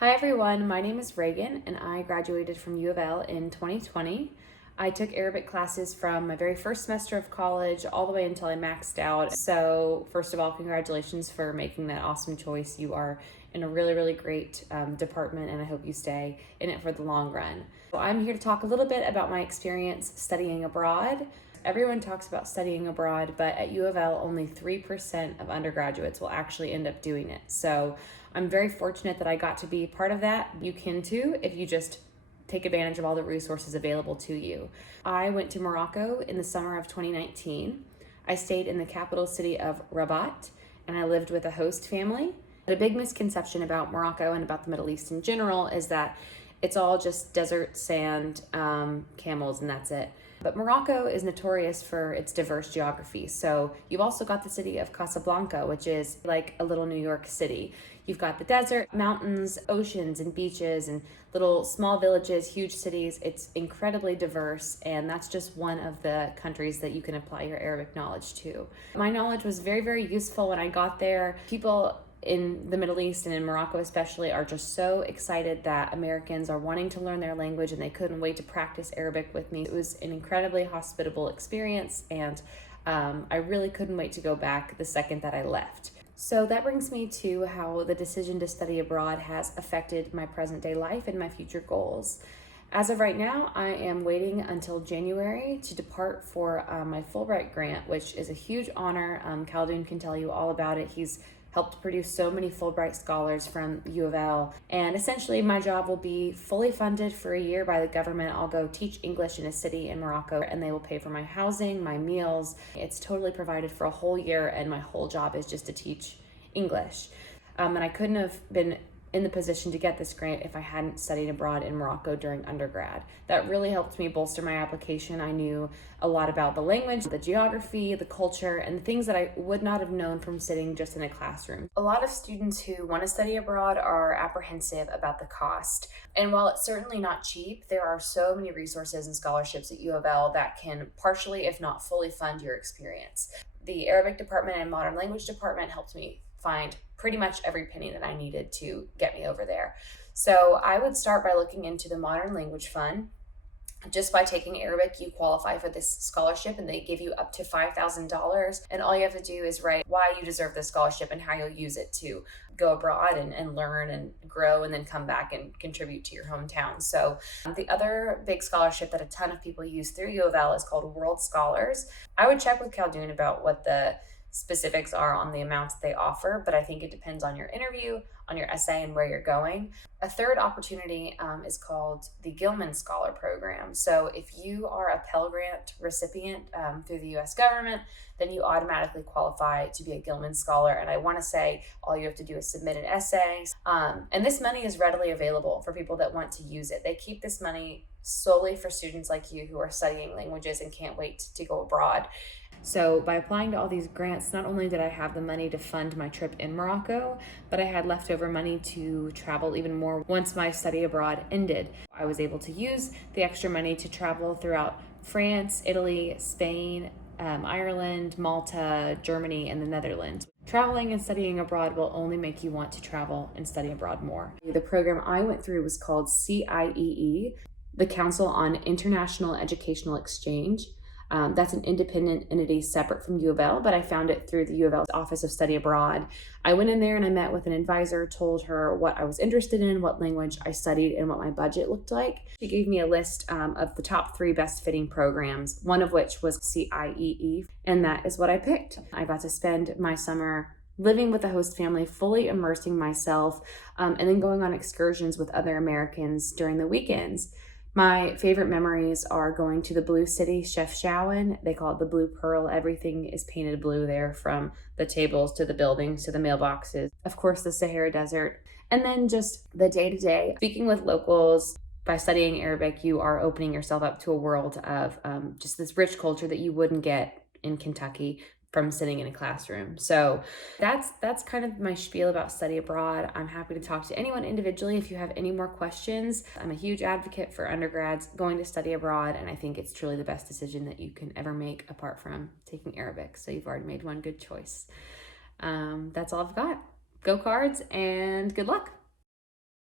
Hi everyone, my name is Reagan and I graduated from U of L in 2020. I took Arabic classes from my very first semester of college all the way until I maxed out. So first of all, congratulations for making that awesome choice. You are in a really great department and I hope you stay in it for the long run. So I'm here to talk a little bit about my experience studying abroad. Everyone talks about studying abroad, but at U of L, only 3% of undergraduates will actually end up doing it. So I'm very fortunate that I got to be part of that. You can too if you just take advantage of all the resources available to you. I went to Morocco in the summer of 2019. I stayed in the capital city of Rabat and I lived with a host family. The big misconception about Morocco and about the Middle East in general is that it's all just desert, sand, camels, and that's it. But Morocco is notorious for its diverse geography. So you've also got the city of Casablanca, which is like a little New York City. You've got the desert, mountains, oceans, and beaches, and little small villages, huge cities. It's incredibly diverse, and that's just one of the countries that you can apply your Arabic knowledge to. My knowledge was very useful when I got there. People in the Middle East and in Morocco especially are just so excited that Americans are wanting to learn their language and they couldn't wait to practice Arabic with me. It was an incredibly hospitable experience and I really couldn't wait to go back the second that I left. So that brings me to how the decision to study abroad has affected my present day life and my future goals. As of right now, I am waiting until January to depart for my Fulbright grant, which is a huge honor. Khaldun can tell you all about it. He's helped produce so many Fulbright scholars from U of L. And essentially my job will be fully funded for a year by the government. I'll go teach English in a city in Morocco and they will pay for my housing, my meals. It's totally provided for a whole year and my whole job is just to teach English. And I couldn't have been in the position to get this grant if I hadn't studied abroad in Morocco during undergrad. That really helped me bolster my application. I knew a lot about the language, the geography, the culture, and the things that I would not have known from sitting just in a classroom. A lot of students who want to study abroad are apprehensive about the cost. And while it's certainly not cheap, there are so many resources and scholarships at U of L that can partially, if not fully, fund your experience. The Arabic department and modern language department helped me find pretty much every penny that I needed to get me over there. So I would start by looking into the Modern Language Fund. Just by taking Arabic, you qualify for this scholarship and they give you up to $5,000. And all you have to do is write why you deserve this scholarship and how you'll use it to go abroad and learn and grow and then come back and contribute to your hometown. So the other big scholarship that a ton of people use through U of L is called World Scholars. I would check with Khaldun about what the specifics are on the amounts they offer, but I think it depends on your interview, on your essay, and where you're going. A third opportunity is called the Gilman Scholar Program. So if you are a Pell Grant recipient through the US government, then you automatically qualify to be a Gilman Scholar. And I want to say all you have to do is submit an essay. And this money is readily available for people that want to use it. They keep this money solely for students like you who are studying languages and can't wait to go abroad. So by applying to all these grants, not only did I have the money to fund my trip in Morocco, but I had leftover money to travel even more once my study abroad ended. I was able to use the extra money to travel throughout France, Italy, Spain, Ireland, Malta, Germany, and the Netherlands. Traveling and studying abroad will only make you want to travel and study abroad more. The program I went through was called CIEE, the Council on International Educational Exchange. That's an independent entity separate from U of L, but I found it through the U of L Office of Study Abroad. I went in there and I met with an advisor, told her what I was interested in, what language I studied, and what my budget looked like. She gave me a list of the top 3 best fitting programs, one of which was CIEE, and that is what I picked. I got to spend my summer living with a host family, fully immersing myself, and then going on excursions with other Americans during the weekends. My favorite memories are going to the Blue City, Chefchaouen. They call it the Blue Pearl. Everything is painted blue there, from the tables to the buildings to the mailboxes. Of course, the Sahara Desert. And then just the day-to-day. Speaking with locals, by studying Arabic, you are opening yourself up to a world of just this rich culture that you wouldn't get in Kentucky from sitting in a classroom. So that's kind of my spiel about study abroad. I'm happy to talk to anyone individually if you have any more questions. I'm a huge advocate for undergrads going to study abroad, and I think it's truly the best decision that you can ever make apart from taking Arabic. So you've already made one good choice. That's all I've got. Go Cards and good luck.